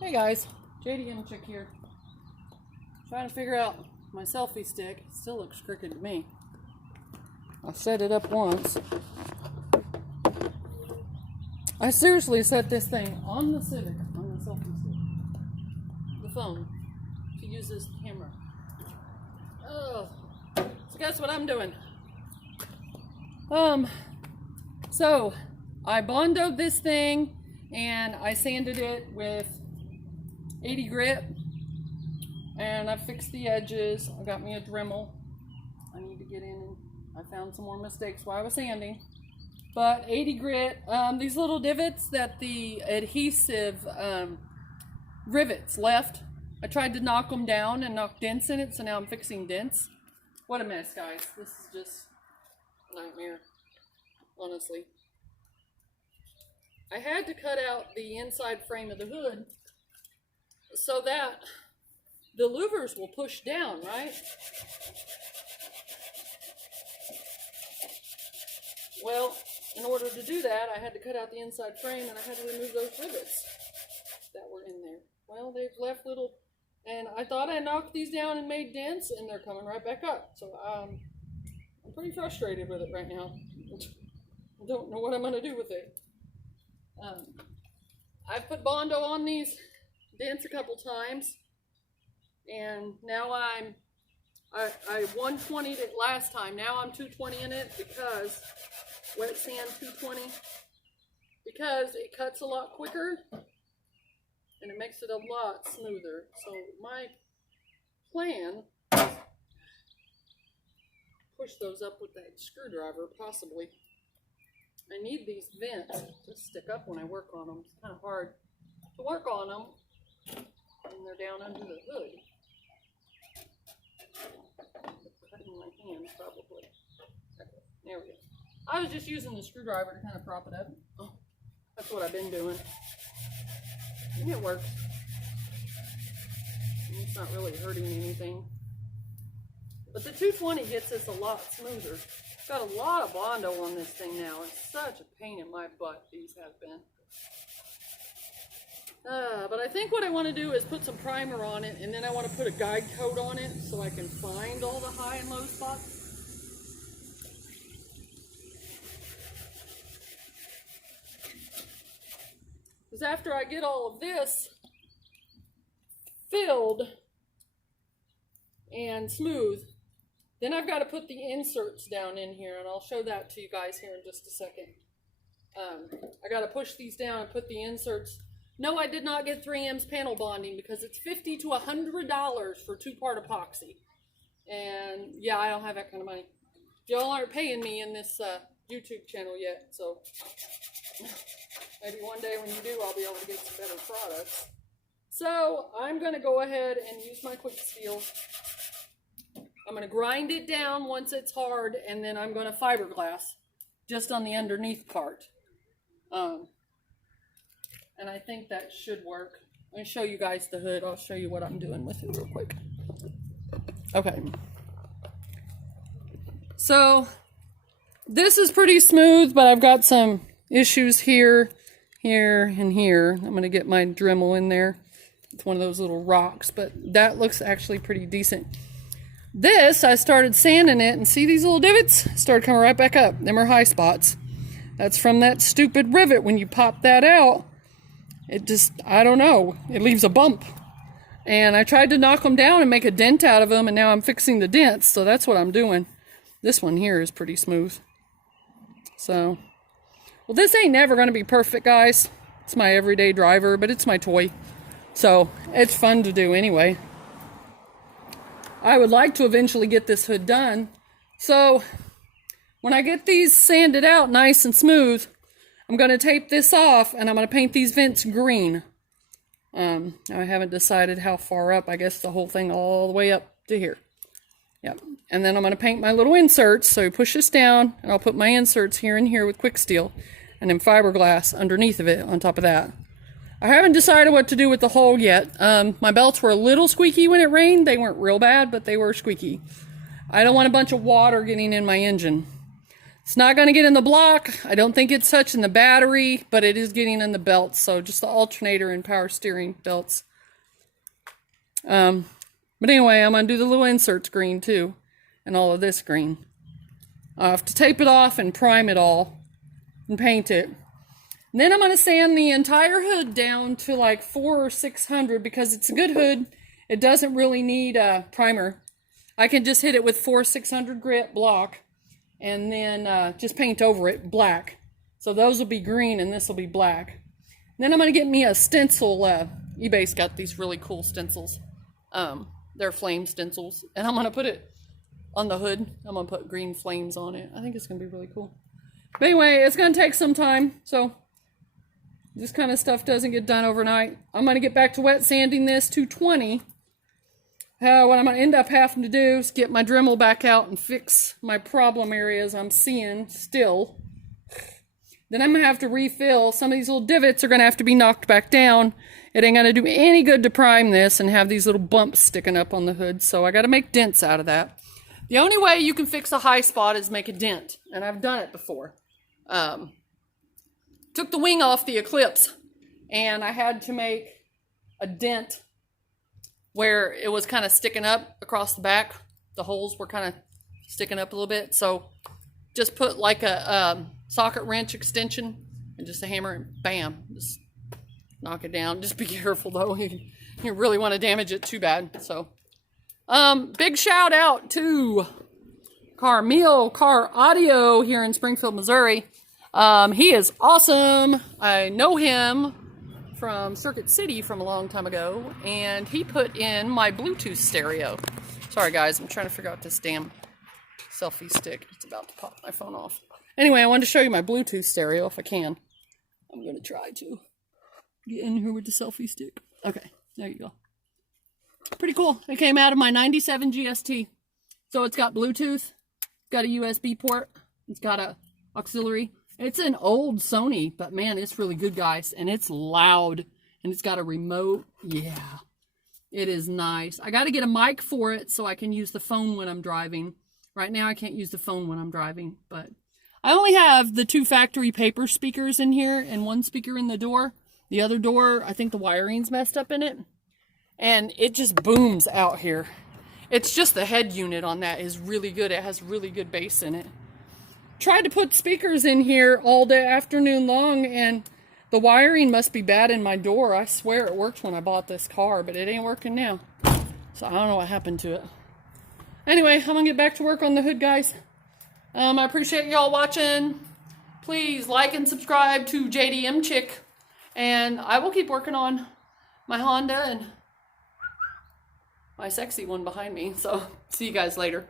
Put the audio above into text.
Hey guys, DrgnCvic here. Trying to figure out my selfie stick. It still looks crooked to me. I set it up once. I seriously set this thing on the Civic, on the selfie stick, the phone, to use this camera. Oh, so guess what I'm doing? So I bondoed this thing and I sanded it with 80 grit, and I fixed the edges. I got me a Dremel. I need to get in and I found some more mistakes while I was sanding. But 80 grit, these little divots that the adhesive rivets left, I tried to knock them down and knock dents in it, so now I'm fixing dents. What a mess, guys. This is just a nightmare, honestly. I had to cut out the inside frame of the hood so that the louvers will push down, right? Well, in order to do that, I had to cut out the inside frame and I had to remove those rivets that were in there. Well, they've left little, and I thought I knocked these down and made dents, and they're coming right back up. So I'm pretty frustrated with it right now. I don't know what I'm going to do with it. I've put Bondo on these dents a couple times, and now I 120'd it last time. Now I'm 220'ing it because wet sand 220, because it cuts a lot quicker and it makes it a lot smoother. So my plan is push those up with that screwdriver, possibly. I need these vents to stick up when I work on them. It's kind of hard to work on them when they're down under the hood. Cutting my hand, probably. There we go. I was just using the screwdriver to kind of prop it up. Oh, that's what I've been doing. And it works. It's not really hurting anything. But the 220 gets this a lot smoother. Got a lot of Bondo on this thing now. It's such a pain in my butt, these have been. But I think what I want to do is put some primer on it, and then I want to put a guide coat on it so I can find all the high and low spots. Because after I get all of this filled and smooth, then I've got to put the inserts down in here, and I'll show that to you guys here in just a second. I got to push these down and put the inserts. No, I did not get 3M's panel bonding because it's $50 to $100 for 2-part epoxy. And yeah, I don't have that kind of money. Y'all aren't paying me in this YouTube channel yet, so maybe one day when you do, I'll be able to get some better products. So I'm going to go ahead and use my quick steel. I'm going to grind it down once it's hard, and then I'm going to fiberglass just on the underneath part. And I think that should work. I'm going to show you guys the hood. I'll show you what I'm doing with it real quick. Okay. So this is pretty smooth, but I've got some issues here, here, and here. I'm going to get my Dremel in there. It's one of those little rocks, but that looks actually pretty decent. This, I started sanding it, and see these little divots? Started coming right back up. Them are high spots. That's from that stupid rivet. When you pop that out, it just, I don't know, it leaves a bump. And I tried to knock them down and make a dent out of them, and now I'm fixing the dents, so that's what I'm doing. This one here is pretty smooth. So, well, this ain't never going to be perfect, guys. It's my everyday driver, but it's my toy. So, it's fun to do anyway. I would like to eventually get this hood done. So when I get these sanded out nice and smooth, I'm going to tape this off and I'm going to paint these vents green. I haven't decided how far up. I guess the whole thing all the way up to here. Yep. And then I'm going to paint my little inserts. So you push this down and I'll put my inserts here and here with quick steel, and then fiberglass underneath of it on top of that. I haven't decided what to do with the hole yet. My belts were a little squeaky when it rained. They weren't real bad, but they were squeaky. I don't want a bunch of water getting in my engine. It's not going to get in the block. I don't think it's touching the battery, but it is getting in the belts. So just the alternator and power steering belts. But anyway, I'm going to do the little inserts green too. And all of this green. I have to tape it off and prime it all. And paint it. And then I'm going to sand the entire hood down to like 400 or 600 because it's a good hood. It doesn't really need a primer. I can just hit it with 400-600 grit block. And then just paint over it black. So those will be green and this will be black. And then I'm going to get me a stencil. eBay's got these really cool stencils. They're flame stencils. And I'm going to put it on the hood. I'm going to put green flames on it. I think it's going to be really cool. But anyway, it's going to take some time. So this kind of stuff doesn't get done overnight. I'm going to get back to wet sanding this to 20. What I'm going to end up having to do is get my Dremel back out and fix my problem areas I'm seeing still. Then I'm going to have to refill. Some of these little divots are going to have to be knocked back down. It ain't going to do me any good to prime this and have these little bumps sticking up on the hood. So I got to make dents out of that. The only way you can fix a high spot is make a dent. And I've done it before. Took the wing off the Eclipse. And I had to make a dent where it was kind of sticking up across the back. The holes were kind of sticking up a little bit. So just put like a socket wrench extension and just a hammer and bam, just knock it down. Just be careful though. You really want to damage it too bad. So big shout out to Carmel Car Audio here in Springfield, Missouri. He is awesome. I know him from Circuit City from a long time ago, and he put in my Bluetooth stereo. Sorry guys, I'm trying to figure out this damn selfie stick. It's about to pop my phone off. Anyway, I wanted to show you my Bluetooth stereo if I can. I'm going to try to get in here with the selfie stick. Okay, there you go. Pretty cool. It came out of my 97 GST. So it's got Bluetooth, got a USB port, it's got a auxiliary. It's an old Sony, but man, it's really good, guys. And it's loud. And it's got a remote. Yeah. It is nice. I got to get a mic for it so I can use the phone when I'm driving. Right now, I can't use the phone when I'm driving. But I only have the 2 factory paper speakers in here and 1 speaker in the door. The other door, I think the wiring's messed up in it. And it just booms out here. It's just the head unit on that is really good. It has really good bass in it. Tried to put speakers in here all day afternoon long, and the wiring must be bad in my door. I swear it worked when I bought this car, but it ain't working now. So I don't know what happened to it. Anyway, I'm gonna get back to work on the hood, guys. I appreciate y'all watching. Please like and subscribe to DrgnCvic, and I will keep working on my Honda and my sexy one behind me. So see you guys later.